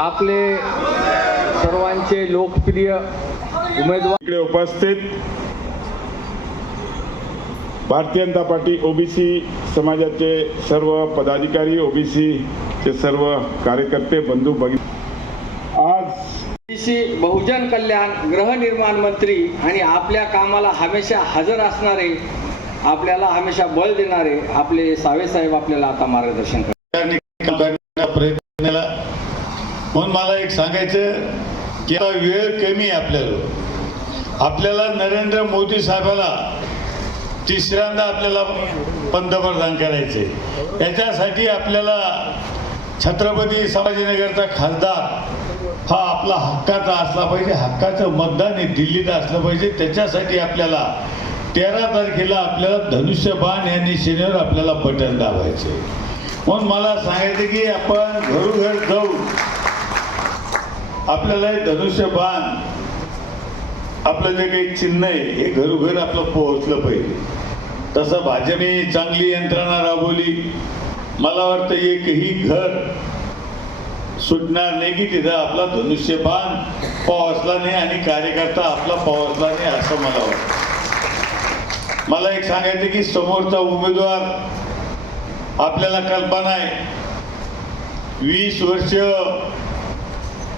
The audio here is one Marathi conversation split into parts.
आपले सर्वांचे लोकप्रिय उमेदवार इकडे उपस्थित भारतीय जनता पार्टी ओबीसी समाजाचे सर्व पदाधिकारी ओबीसीचे सर्व कार्यकर्ते बंधू भगिनी. आज ओबीसी बहुजन कल्याण गृहनिर्माण मंत्री आणि आपल्या कामाला हमेशा हजर असणारे आपल्याला हमेशा बळ देणारे आपले सावे साहेब आपल्याला आता मार्गदर्शन करतात सरकारने काम करण्याचा प्रयत्न केला म्हणून मला एक सांगायचं की आता वेळ कमी आहे आपल्याला. आपल्याला नरेंद्र मोदी साहेबाला तिसऱ्यांदा आपल्याला पंतप्रधान करायचे याच्यासाठी आपल्याला छत्रपती संभाजीनगरचा खासदार हा आपला हक्काचा असला पाहिजे. हक्काचं मतदान हे दिल्लीत असलं पाहिजे. त्याच्यासाठी आपल्याला तेरा तारखेला आपल्याला धनुष्यबाण या निशेनेवर आपल्याला बटन दाबायचे म्हणून मला सांगायचं की आपण घरोघर जाऊ आपल्याला हे धनुष्यबाण आपलं जे काही चिन्ह आहे हे घरोघर आपलं पोहोचलं पाहिजे. तसं भाजपने चांगली यंत्रणा राबवली. मला वाटतं एकही घर सुटणार नाही की तिथं आपला धनुष्यबाण पोहोचला नाही आणि कार्यकर्ता आपला पोहोचला नाही असं मला वाटतं. मला एक सांगायचं की समोरचा उमेदवार आपल्याला कल्पना आहे. वीस वर्ष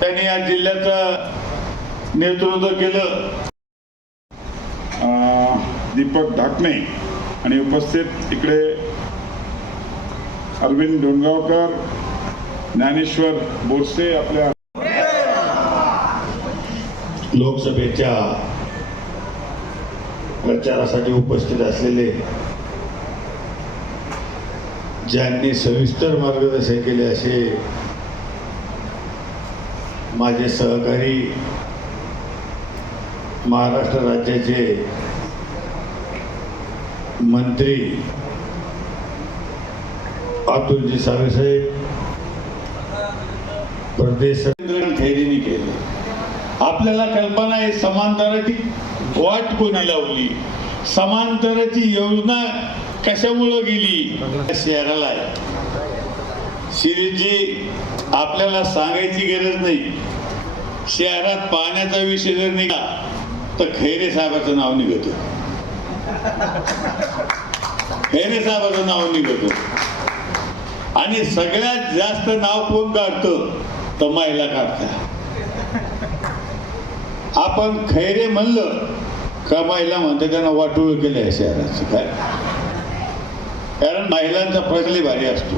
त्यांनी या जिल्ह्याचं नेतृत्व केलं. दीपक ढाकणे आणि उपस्थित इकडे अरविंद डोणगावकर ज्ञानेश्वर बोरसे आपल्या लोकसभेच्या प्रचारासाठी उपस्थित असलेले ज्यांनी सविस्तर मार्गदर्शन केले असे माझे सहकारी महाराष्ट्र राज्याचे मंत्री अतुलजी सावेसाहेब प्रदेश खैरीने केले. आपल्याला कल्पना आहे समांतराची वाट कोणी लावली? समांतराची योजना कशामुळं गेली? शहराला आहे. शिरीजी आपल्याला सांगायची गरज नाही. शहरात पाण्याचा विषय जर निघा तर खैरे साहेबाचं नाव निघत. खैरे साहेबाचं नाव निघत. आणि सगळ्यात जास्त नाव कोण काढतं? तर महिला काढतात आपण खैरे म्हणलं का महिला म्हणते त्यांना वाटोळ केलं आहे शहराचं? काय? कारण महिलांचा प्रगले भारी असतो.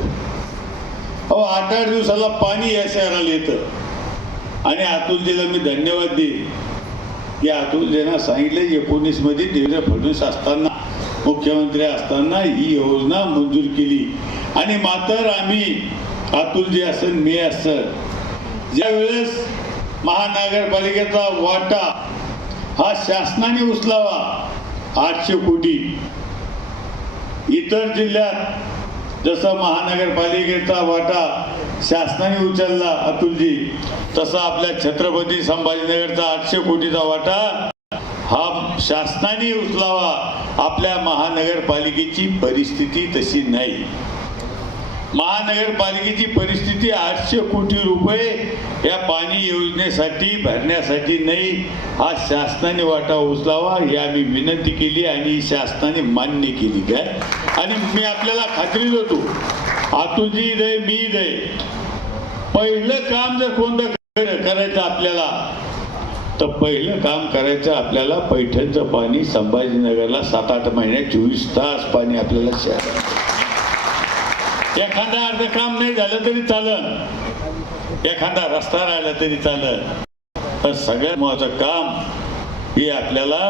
अहो आठ आठ दिवसाला पाणी या शहराला येतं. आणि अतुलजीला मी धन्यवाद देईन. की अतुलजीना सांगितलं एकोणीसमध्ये देवेंद्र फडणवीस असताना मुख्यमंत्री असताना ही योजना मंजूर केली. आणि मात्र आम्ही अतुलजी असन मी असन ज्यावेळेस महानगरपालिकेचा वाटा हा शासनाने उचलावा आठशे कोटी. इतर जिल्ह्यात जसं महानगरपालिकेचा वाटा शासनाने उचलला अतुलजी. तसा आपल्या छत्रपती संभाजीनगरचा आठशे कोटीचा वाटा हा शासनाने उचलावा. आपल्या महानगरपालिकेची परिस्थिती तशी नाही. महानगरपालिकेची परिस्थिती आठशे कोटी रुपये या पाणी योजनेसाठी भरण्यासाठी नाही. हा शासनाने वाटा उचलावा ही आम्ही विनंती केली आणि शासनाने मान्य केली. काय? आणि मी आपल्याला खात्री देतो. आतुजी दे मी दे. पहिलं काम जर कोणतं करायचं आपल्याला तर पहिलं काम करायचं आपल्याला पैठणचं पाणी संभाजीनगरला सात आठ महिन्यात चोवीस तास पाणी आपल्याला एखादा अर्ध काम नाही झालं तरी चालन. एखादा रस्ता राहिला तरी चालन. तर सगळ्यात महत्वाचं काम हे आपल्याला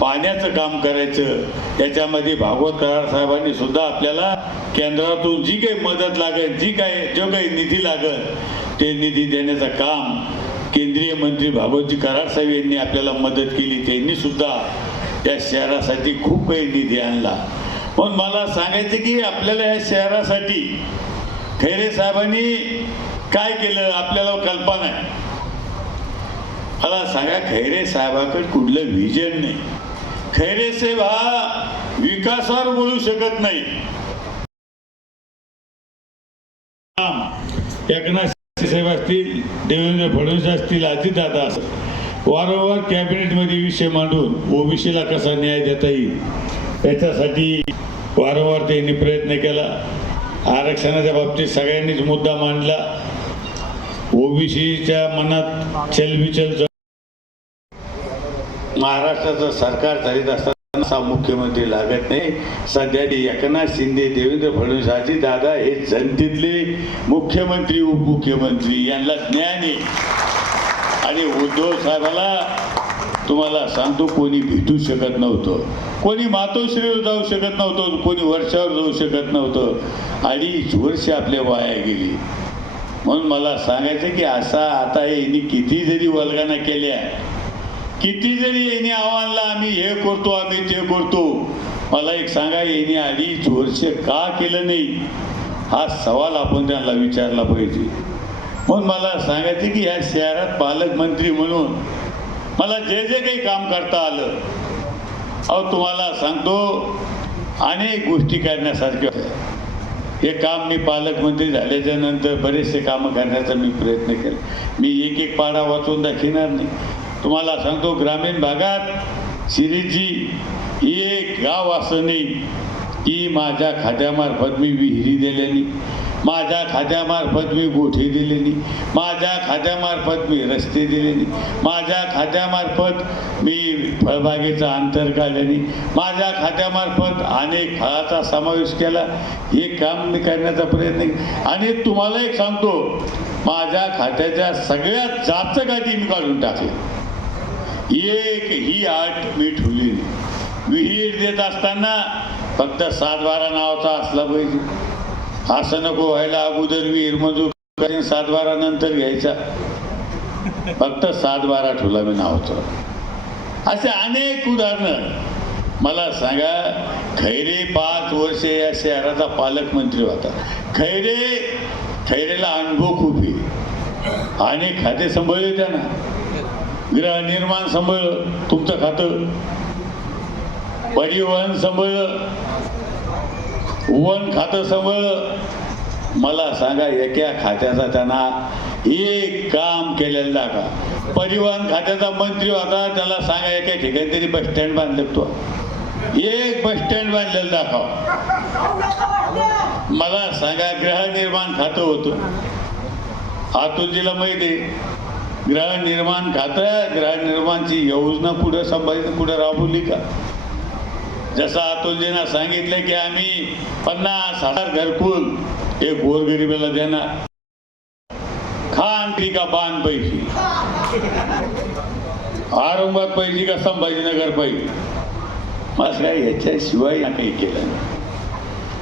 पाण्याचं काम करायचं त्याच्यामध्ये भागवत करार साहेबांनी सुद्धा आपल्याला केंद्रातून जी काही मदत लागेल जी काही जो काही निधी लागेल ते निधी देण्याचं काम केंद्रीय मंत्री भागवतजी कराड साहेब यांनी आपल्याला मदत केली. त्यांनी सुद्धा त्या शहरासाठी खूप काही निधी आणला. पण मला सांगायचं की आपल्याला या शहरासाठी खैरे साहेबांनी काय केलं आपल्याला कल्पना आहे मला सांगा खैरे साहेबाकडे कुठलं व्हिजन नाही. खैरे हा विकासावर बोलू शकत नाही. एकनाथ साहेब असतील देवेंद्र फडणवीस असतील अजितदादा असतील. वारंवार कॅबिनेटमध्ये विषय मांडून ओबीसीला कसा न्याय देता येईल याच्यासाठी वारंवार त्यांनी प्रयत्न केला. आरक्षणाच्या बाबतीत सगळ्यांनीच मुद्दा मांडला. ओबीसीच्या मनात चलबिचल महाराष्ट्राचं सरकार चालित असताना मुख्यमंत्री लागत नाही. सध्या एकनाथ शिंदे देवेंद्र फडणवीस दादा हे जनतेतले मुख्यमंत्री उपमुख्यमंत्री यांना ज्ञान आहे. आणि उद्धव साहेबाला तुम्हाला सांगतो कोणी भेटू शकत नव्हतं. कोणी मातोश्रीवर जाऊ शकत नव्हतं कोणी वर्षावर जाऊ शकत नव्हतं. अडीच वर्ष आपल्या वाया गेली. म्हणून मला सांगायचं की असा आता यांनी किती जरी वल्गना केल्या. किती जरी येणे आव्हानला आम्ही हे करतो आम्ही ते करतो मला एक सांगा येणे अडीच वर्ष का केलं नाही? हा सवाल आपण त्यांना विचारला पाहिजे. म्हणून मला सांगायचं की ह्या शहरात पालकमंत्री म्हणून मला जे जे काही काम करता आलं अहो तुम्हाला सांगतो अनेक गोष्टी करण्यासारख्या होत्या. हे काम मी पालकमंत्री झाल्याच्यानंतर बरेचसे कामं करण्याचा मी प्रयत्न केला. मी एक एक पाडा वाचून दाखविणार नाही. तुम्हाला सांगतो ग्रामीण भागात सिरीजी एक गाव असं नाही की माझ्या खात्यामार्फत मी विहिरी दिल्याने माझ्या खात्यामार्फत मी गोठे दिलेली. माझ्या खात्यामार्फत मी रस्ते दिलेली. माझ्या खात्यामार्फत मी फळबागेचं अंतर काढल्याने माझ्या खात्यामार्फत अनेक फळाचा समावेश केला. हे काम मी करण्याचा प्रयत्न केला. आणि तुम्हाला एक सांगतो माझ्या खात्याच्या सगळ्या जास्त मी काढून टाकल्या. एक ही आठ मी ठेवली. विहीर देत असताना फक्त सात बारा नावाचा असला पाहिजे. असं नको व्हायला अगोदर विहीर मजूर करीन सात बारा नंतर घ्यायचा. फक्त सात बारा ठेवला मी नावाचं. असे अनेक उदाहरणं. मला सांगा खैरे पाच वर्षे या शहराचा पालकमंत्री होता. खैरे खैरेला अनुभव खूप आहे. अनेक खाते सांभाळले त्यांना. गृहनिर्माण सांभाळलं तुमचं खातं. परिवहन सांभाळलं वन खातं सांभाळलं मला सांगा एका खात्याचा त्यांना एक काम केलेलं दाखवा. परिवहन खात्याचा मंत्री होता त्याला सांगा एका ठिकाणी तरी बस स्टँड बांधलं तो. एक बस स्टँड बांधलेलं दाखवा. मला सांगा गृहनिर्माण खातं होतं. अतुलजीला माहिती आहे. गृहनिर्माण खातं गृहनिर्माणची योजना पुढे संभाजी पुढे राबवली का जसं अतुलजीनं सांगितलं की आम्ही पन्नास हजार घरकुल हे गोरगरिबाला देणार. खान ती का बाण पैसे औरंगाबाद पाहिजे का संभाजीनगर पाहिजे मला काय ह्याच्याशिवाय काही केलं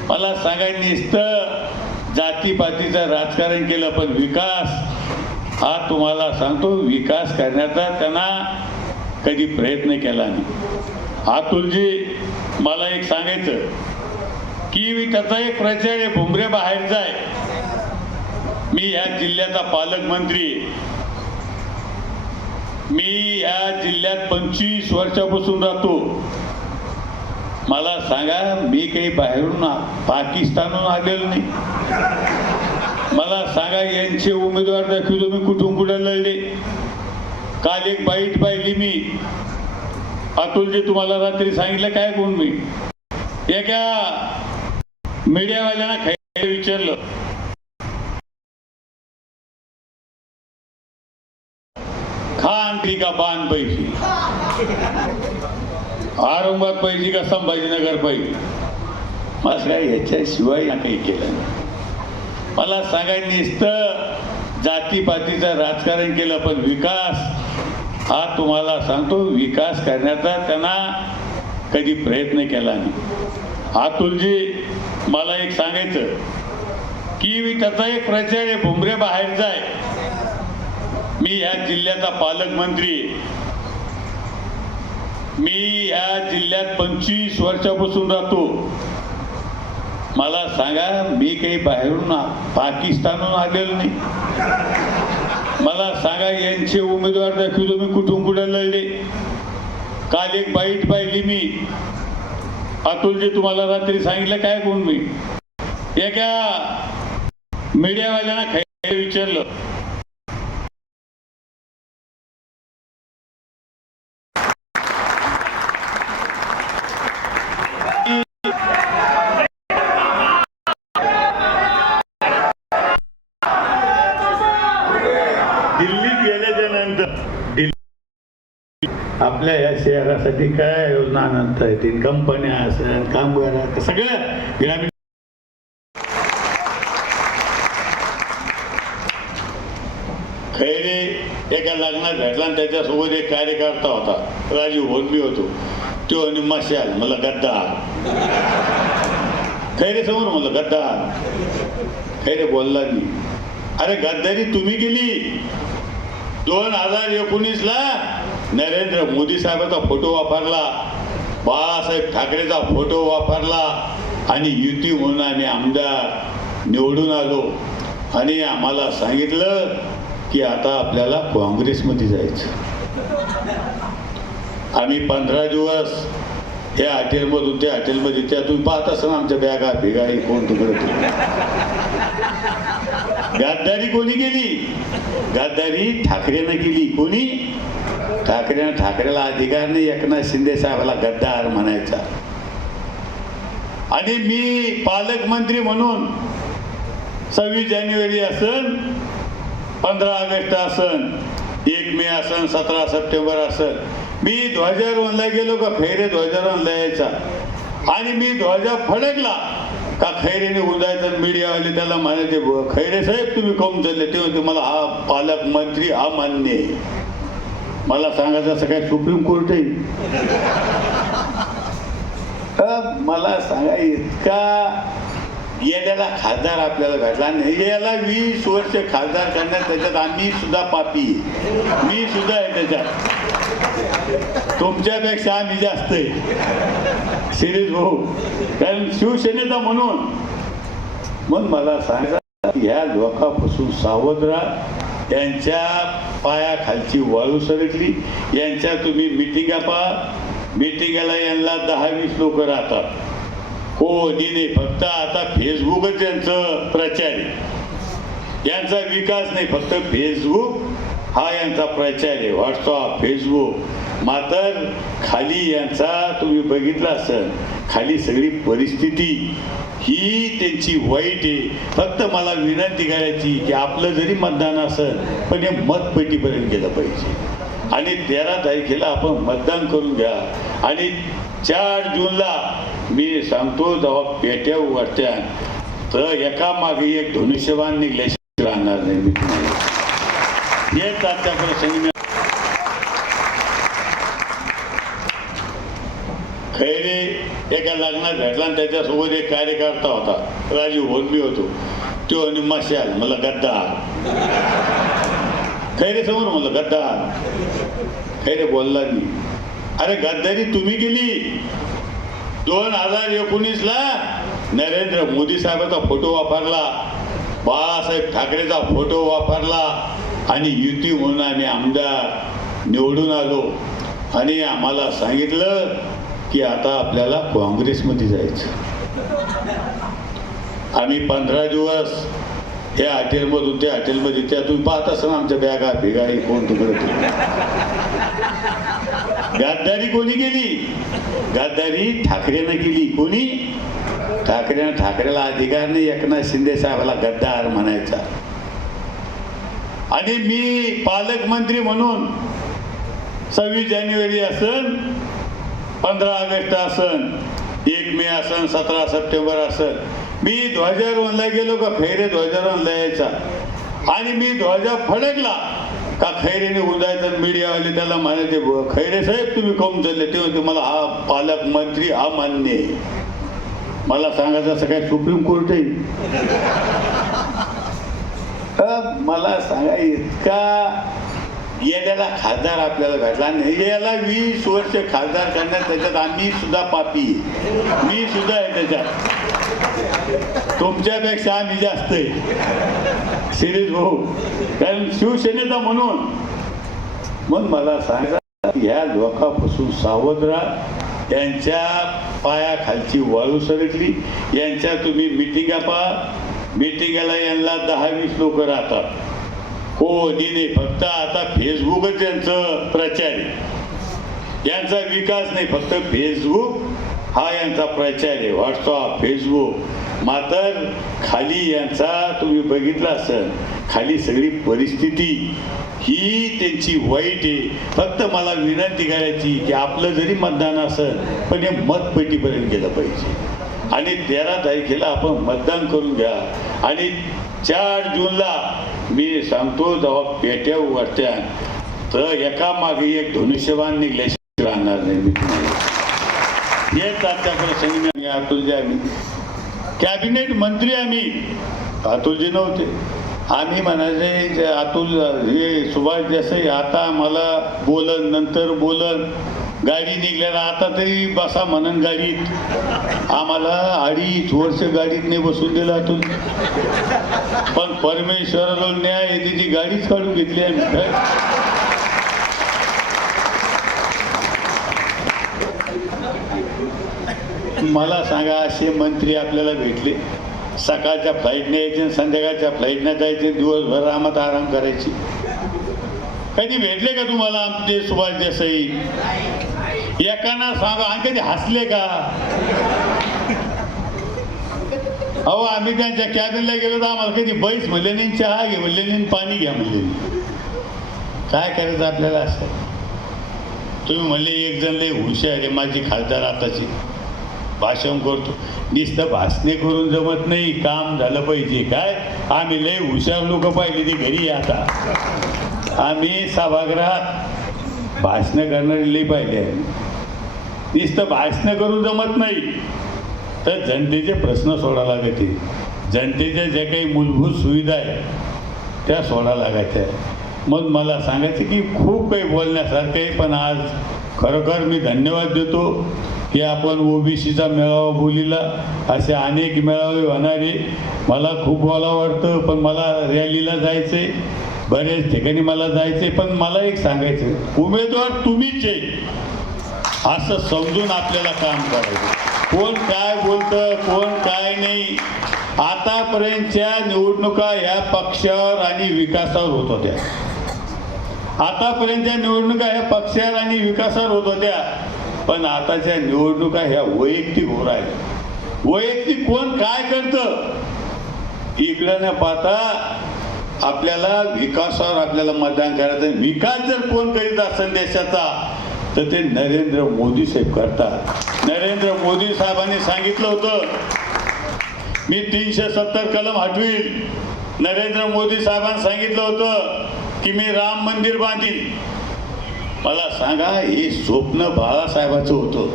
मला सांगायचं नुसतं जातीपातीचं राजकारण केलं पण विकास हा तुम्हाला सांगतो विकास करण्याचा त्यांना कधी प्रयत्न केला नाही. अतुलजी मला एक सांगायचं. की मी त्याचा एक प्रचार आहे भुमरे बाहेरचा आहे. मी ह्या जिल्ह्याचा पालकमंत्री. मी या जिल्ह्यात पंचवीस वर्षापासून राहतो. मला सांगा मी काही बाहेरून पाकिस्तानहून आलेलो नाही. सांगा यांचे उमेदवार दाखवू मी कुठून कुठं लढले? काल एक बाईट पाहिली मी. अतुलजी तुम्हाला रात्री सांगितलं काय कोण मी? एका मीडियावाल्यानं खै विचारलं. खान ती का बाण पैसे औरंगाबाद पाहिजे का संभाजीनगर पाहिजे मग काय ह्याच्याशिवाय काही केलं नाही. मला सांगायचं नुसतं जातीपातीचं राजकारण केलं पण विकास हा तुम्हाला सांगतो विकास करण्याचा त्यांना कधी प्रयत्न केला नाही. अतुलजी मला एक सांगायचं की मी त्याचा एक प्रचार आहे भुमरे बाहेरचा आहे. मी ह्या जिल्ह्याचा पालकमंत्री. मी या जिल्ह्यात पंचवीस वर्षापासून राहतो. मला सांगा मी काही बाहेरून पाकिस्तानहून आलेलो नाही. मला सांगा यांचे उमेदवार दाखवतो मी कुठून कुठे लढले. काल एक बाईट पाहिली मी. अतुलजी तुम्हाला रात्री सांगितलं काय कोण मी? एका मीडियावाल्यांना खै विचारलं. आपल्या या शहरासाठी काय योजना आणता येतील कंपन्या असेल कामगार सगळ्या ग्रामीण खैरे एका लग्नात भेटला आणि त्याच्यासोबत एक कार्यकर्ता होता. राजीव भोनबी होतो. तो आणि मशाल मला गद्दार. खैरे समोर म्हणलं गद्दार. खैरे बोलला नाही अरे गद्दारी तुम्ही केली. दोन हजार एकोणीसला नरेंद्र मोदी साहेबाचा फोटो वापरला बाळासाहेब ठाकरेचा फोटो वापरला आणि युती म्हणून आम्ही आमदार निवडून आलो. आणि आम्हाला सांगितलं की आता आपल्याला काँग्रेसमध्ये जायचं. आम्ही पंधरा दिवस या हॉटेलमधून त्या हॉटेलमध्ये त्या तुम्ही पाहत असाल आमच्या बॅगा बिगा हे कोण तुकडे गद्दारी कोणी केली? गद्दारी ठाकरेनं केली. कोणी? ठाकरेनं ठाकरेला अधिकार नाही एकनाथ शिंदे साहेबाला गद्दार म्हणायचा. आणि मी पालकमंत्री म्हणून सव्वीस जानेवारी असन पंधरा ऑगस्ट असन एक मे असन सतरा सप्टेंबर असन मी ध्वजारोहणला गेलो का खैरे ध्वजारोहणला यायचा? आणि मी ध्वजा फडकला का खैरेने उदायचं मीडियावाले त्याला म्हणायचे "ब- खैरे साहेब तुम्ही कम चालले? ते तुम्हाला हा पालकमंत्री हा मान्य आहे. मला सांगायचं असं काय सुप्रीम कोर्ट आहे? मला सांगा इतका येण्याला खासदार आपल्याला भेटला आणि याला वीस वर्ष खासदार करण्यात त्याच्यात आम्ही सुद्धा पापी मी सुद्धा आहे त्याच्यात. तुमच्यापेक्षा आम्ही जास्त आहे. सिरीज भाऊ कारण शिवसेनेचा म्हणून. मग मला सांगा ह्या लोकापासून सावध राहा. यांच्या पायाखालची वाळू सरकली. यांच्या तुम्ही मिटिंगा पहा. मिटिंगाला यांना दहा वीस लोक राहतात. हो, कोणी नाही फक्त आता फेसबुकच यांचं प्रचार आहे. यांचा विकास नाही फक्त फेसबुक हा यांचा प्रचार आहे. व्हॉट्सअप फेसबुक मात्र खाली यांचा तुम्ही बघितला असेल. खाली सगळी परिस्थिती ही त्यांची वाईट आहे. फक्त मला विनंती करायची की आपलं जरी मतदान असेल पण हे मतपेटीपर्यंत गेलं पाहिजे. आणि तेरा तारखेला आपण मतदान करून घ्या. आणि चार जूनला मी सांगतो जेव्हा पेट्या उघडत्या तर एका मागे एक धनुष्यबाण निघल्याशिवाय राहणार नाही मी. तुम्हाला हेच आजच्या प्रसंगी खैरे एका लग्नात भेटला आणि त्याच्यासोबत एक कार्यकर्ता होता. राजीव भोनबी होतो. तो आणि मशाल मला गद्दार. खैरे समोर म्हणलं गद्दार. खैरे बोलला मी. अरे गद्दारी तुम्ही केली. दोन हजार एकोणीसला नरेंद्र मोदी साहेबाचा फोटो वापरला. बाळासाहेब ठाकरेचा फोटो वापरला. आणि युती म्हणून आम्ही आमदार निवडून आलो. आणि आम्हाला सांगितलं की आता आपल्याला काँग्रेसमध्ये जायचं. आम्ही पंधरा दिवस या हॉटेलमधून त्या हॉटेलमध्ये त्या तुम्ही पाहत असाल आमच्या बॅगा बिगा हे कोण तुकडे तिकडे. गद्दारी कोणी केली? गद्दारी ठाकरेनं केली. कोणी? ठाकरेनं. ठाकरेला अधिकार नाही. एकनाथ शिंदे साहेबाला गद्दार म्हणायचा. आणि मी पालकमंत्री म्हणून सव्वीस जानेवारी असन पंधरा ऑगस्ट असन एक मे असन सतरा सप्टेंबर असन. मी ध्वजारोहणला गेलो का खैरे ध्वजारोहणला यायचा? आणि मी ध्वजा फडकला का खैरेने उदायचं मीडियावाले त्याला म्हणायचे "ब- खैरे साहेब तुम्ही कम चालले? ते म्हणते मला हा पालकमंत्री हा मान्य आहे. मला सांगायचं असं काय सुप्रीम कोर्ट आहे? मला सांगा इतका येण्याला खासदार आपल्याला भेटला आणि याला वीस वर्ष खासदार करण्यात त्याच्यात आम्ही सुद्धा पापी. मी सुद्धा आहे त्याच्यात. तुमच्यापेक्षा आम्ही जास्त आहे. सिरीज भाऊ कारण शिवसेनेचा म्हणून. मग मला सांगा ह्या लोकांपासून सावध राहा यांच्या पायाखालची वाळू सरकली यांच्या तुम्ही मिटिंगा पहा. मिटिंगाला यांना दहा वीस लोक राहतात. हो, कोणी नाही फक्त आता फेसबुकच यांचं प्रचार आहे. यांचा विकास नाही फक्त फेसबुक हा यांचा प्रचार आहे. व्हॉट्सअप फेसबुक मात्र खाली यांचा तुम्ही बघितला असेल खाली सगळी परिस्थिती ही त्यांची वाईट आहे. फक्त मला विनंती करायची की आपलं जरी मतदान असेल पण हे मतपेटीपर्यंत गेलं पाहिजे. आणि तेरा तारखेला आपण मतदान करून घ्या. आणि चार जूनला मी सांगतो जेव्हा पेट्या उघडत्या तर एका मागे एक धनुष्यबाण निघल्याशिवाय राहणार नाही मी तुम्हाला. हेच आजच्या प्रसंगी अतुलजी आम्ही. कॅबिनेट मंत्री आम्ही. अतुलजी नव्हते. आम्ही म्हणायचे जे अतुल हे सुभाष देसाई आता मला बोलन नंतर बोलन. गाडी निघल्याला आता तरी बसा म्हणन गाडीत. आम्हाला अडीच वर्ष गाडीत नाही बसून दिलं अतुल. पण परमेश्वराला न्याय आहे त्याची गाडीच काढून घेतली आम्ही. काय मला सांगा असे मंत्री आपल्याला भेटले. सकाळच्या फ्लाईटने यायचे संध्याकाळच्या फ्लाईटने जायचे दिवसभर आम्हाला आराम करायची. कधी भेटले का तुम्हाला आमचे सुभाष देसाई एकाना सांगा आणि कधी हसले का? अहो आम्ही त्यांच्या कॅबिनला गेलो तर आम्हाला कधी बैस म्हणले नाही चहा घे म्हणले नाही पाणी घ्या म्हणले काय करायचं आपल्याला असं? तुम्ही म्हणले एक जण लय हुशार आहे माझी खासदार आताची. भाषण करतो. नुसतं भाषणे करून जमत नाही काम झालं पाहिजे. काय? आम्ही लय हुशार लोक पाहिले ते घरी आता. आम्ही सभागृहात भाषणं करणारी लई पाहिजे नुसतं भाषणं करून जमत नाही. तर जनतेचे प्रश्न सोडा लागायचे जनतेच्या ज्या काही मूलभूत सुविधा आहे त्या सोडा लागायच्या. मग मला सांगायचं की खूप काही बोलण्यासारखं आहे पण आज खरोखर मी धन्यवाद देतो की आपण ओबीसीचा मेळावा बोलीला. असे अनेक मेळावे होणारे. मला खूप बोलावं वाटतं पण मला रॅलीला जायचं आहे बरेच ठिकाणी मला जायचंय पण मला एक सांगायचं उमेदवार तुम्हीच आहे असं समजून आपल्याला काम करायचं. कोण काय बोलतं कोण काय नाही आतापर्यंतच्या निवडणुका ह्या पक्षावर आणि विकासावर होत होत्या. आतापर्यंतच्या निवडणुका ह्या पक्षावर आणि विकासावर होत होत्या. पण आताच्या निवडणुका ह्या वैयक्तिक होत आहेत वैयक्तिक कोण काय करतं? इकडं न पाहता आपल्याला विकासावर आपल्याला मतदान करायचं विकास जर कोण करीत असेल देशाचा तर ते नरेंद्र मोदी साहेब करतात. नरेंद्र मोदी साहेबांनी सांगितलं होतं मी तीनशे सत्तर कलम हटवील नरेंद्र मोदी साहेबांनी सांगितलं होतं की मी राम मंदिर बांधीन. मला सांगा हे स्वप्न बाळासाहेबाचं होतं.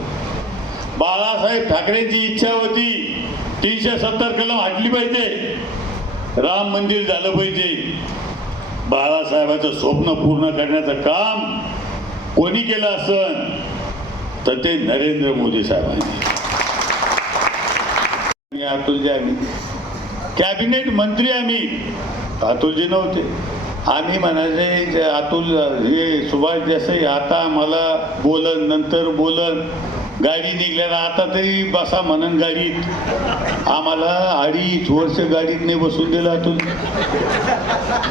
बाळासाहेब ठाकरेंची इच्छा होती तीनशे सत्तर कलम हटली पाहिजे. राम मंदिर झालं पाहिजे. बाळासाहेबाचं स्वप्न पूर्ण करण्याचं काम कोणी केलं असन तर ते नरेंद्र मोदी साहेबांनी. अतुलजी आम्ही. कॅबिनेट मंत्री आम्ही. अतुलजी नव्हते. आम्ही म्हणायचे अतुल हे सुभाष देसाई आता मला बोलन नंतर बोलन. गाडी निघल्याला आता तरी बसा म्हणन गाडीत. आम्हाला अडीच वर्ष गाडीत नाही बसून दिला अतुल.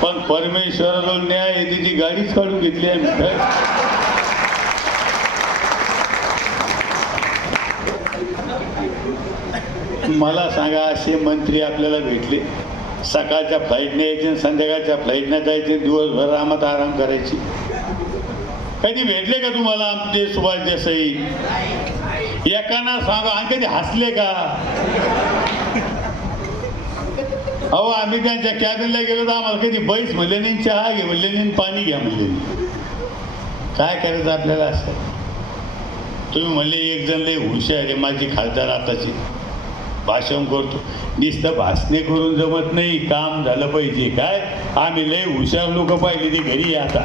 पण परमेश्वराला न्याय त्याची गाडीच काढून घेतली आम्ही. काय मला सांगा असे मंत्री आपल्याला भेटले. सकाळच्या फ्लाईटने यायचे आणि संध्याकाळच्या फ्लाईटने जायचे दिवसभर आम्हाला आराम करायची. कधी भेटले का तुम्हाला आमचे सुभाष देसाई एकाना सांगा आणि कधी हसले का? अहो आम्ही त्यांच्या कॅबिनला गेलो तर आम्हाला कधी बैस म्हणले नाही चहा घे म्हणले नाही पाणी घ्या म्हणले काय करायचं आपल्याला असं? तुम्ही म्हणले एक जण लय हुशार आहे माझी खासदार आताची. भाषण करतो. नुसतं भाषणे करून जमत नाही काम झालं पाहिजे. काय? आम्ही लय हुशार लोक पाहिले ते घरी आता.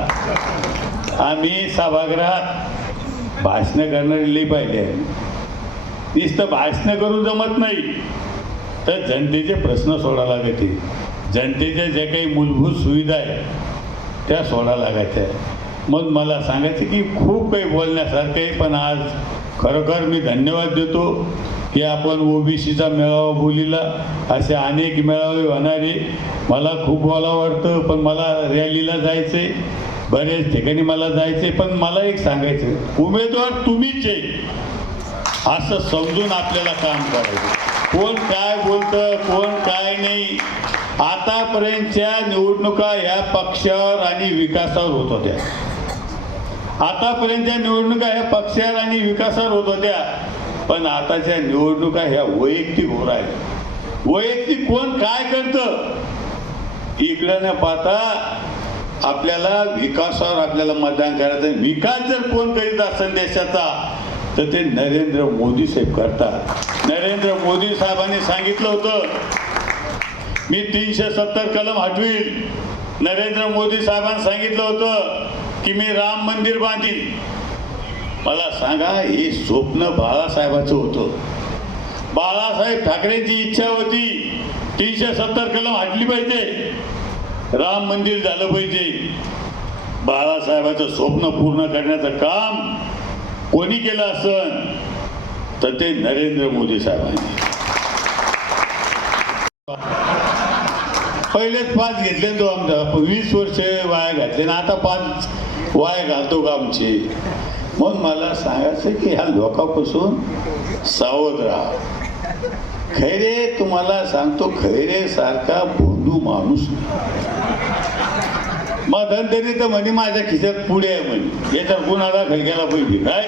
आम्ही सभागृहात भाषणं करणारे लई पाहिले आहे. नुसतं भाषणं करून जमत नाही. तर जनतेचे प्रश्न सोडा लागायचे जनतेच्या ज्या काही मूलभूत सुविधा आहे त्या सोडा लागायच्या. मग मला सांगायचं की खूप काही बोलण्यासारखं आहे पण आज खरोखर मी धन्यवाद देतो की आपण ओबीसीचा मेळावा बोलीला. असे अनेक मेळावे होणारे. मला खूप मला वाटतं पण मला रॅलीला जायचंय. बरेच ठिकाणी मला जायचंय पण मला एक सांगायचं उमेदवार तुम्हीच आहे. असं समजून आपल्याला काम करायचं. कोण काय बोलतं कोण काय नाही आतापर्यंतच्या निवडणुका ह्या पक्षावर आणि विकासावर होत होत्या. आतापर्यंतच्या निवडणुका ह्या पक्षावर आणि विकासावर होत होत्या. पण आताच्या निवडणुका ह्या वैयक्तिक होत आहेत वैयक्तिक कोण काय करतं? इकडं न पाहता आपल्याला विकासावर आपल्याला मतदान करायचं विकास जर कोण करीत असेल देशाचा तर ते नरेंद्र मोदी साहेब करतात. नरेंद्र मोदी साहेबांनी सांगितलं होतं मी तीनशे सत्तर कलम हटवील नरेंद्र मोदी साहेबांनी सांगितलं होतं की मी राम मंदिर बांधीन. मला सांगा हे स्वप्न बाळासाहेबाचं होतं. बाळासाहेब ठाकरेंची इच्छा होती तीनशे सत्तर कलम हटली पाहिजे. राम मंदिर झालं पाहिजे. बाळासाहेबाचं स्वप्न पूर्ण करण्याचं काम कोणी केलं असन तर ते नरेंद्र मोदी साहेबांनी. पहिलेच पाच घेतले तो आमचा. वीस वर्ष वाया घातले ना. आता पाच वाया घालतो का आमचे? मग मला सांगायचं की ह्या लोकांपासून सावध राहा. खैरे तुम्हाला सांगतो खैरे सारखा बोंडू माणूस मग धनतेने तर म्हणे माझ्या खिशात पुढे आहे म्हणे. याच्यात कुणाला खळग्याला पाहिजे काय?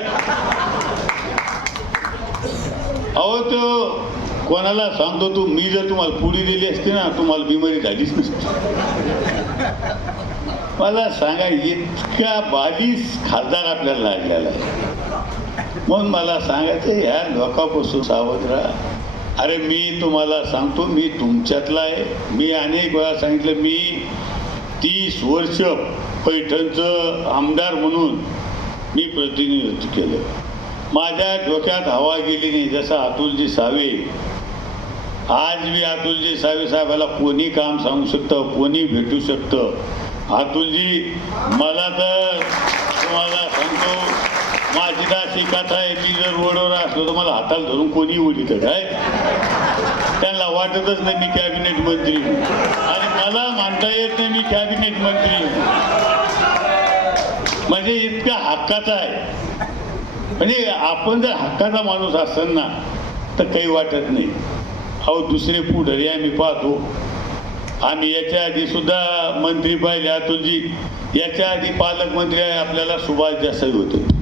अहो तो कोणाला सांगतो तू मी जर तुम्हाला पुढी दिली असती ना तुम्हाला बिमारी झालीच नसती. मला सांगा इतका बावीस खासदार आपल्याला लागलेला आहे. म्हणून मला सांगायचं ह्या लोकापासून सावध राहा. अरे मी तुम्हाला सांगतो मी तुमच्यातला आहे. मी अनेक वेळा सांगितलं मी तीस वर्ष पैठणचं आमदार म्हणून मी प्रतिनिधित्व केलं. माझ्या डोक्यात हवा गेली नाही जसं अतुलजी सावे. आज मी अतुलजी सावे साहेबाला कोणी काम सांगू शकतं कोणी भेटू शकतं? अतुलजी मला तर तुम्हाला सांगतो माझी तर अशी कथा आहे की जर रोडवर असलो तर मला हाताला धरून कोणी उडीत काय? त्यांना वाटतच नाही मी कॅबिनेट मंत्री. मला मानता येत नाही मी कॅबिनेट मंत्री. म्हणजे इतका हक्काचा आहे. म्हणजे आपण जर हक्काचा माणूस असेल ना तर काही वाटत नाही. अहो दुसरे पुढारी आम्ही पाहतो. आम्ही याच्या आधी सुद्धा मंत्री पाहिले अतुलजी याच्या आधी पालकमंत्री आहे आपल्याला सुभाष देसाई होते.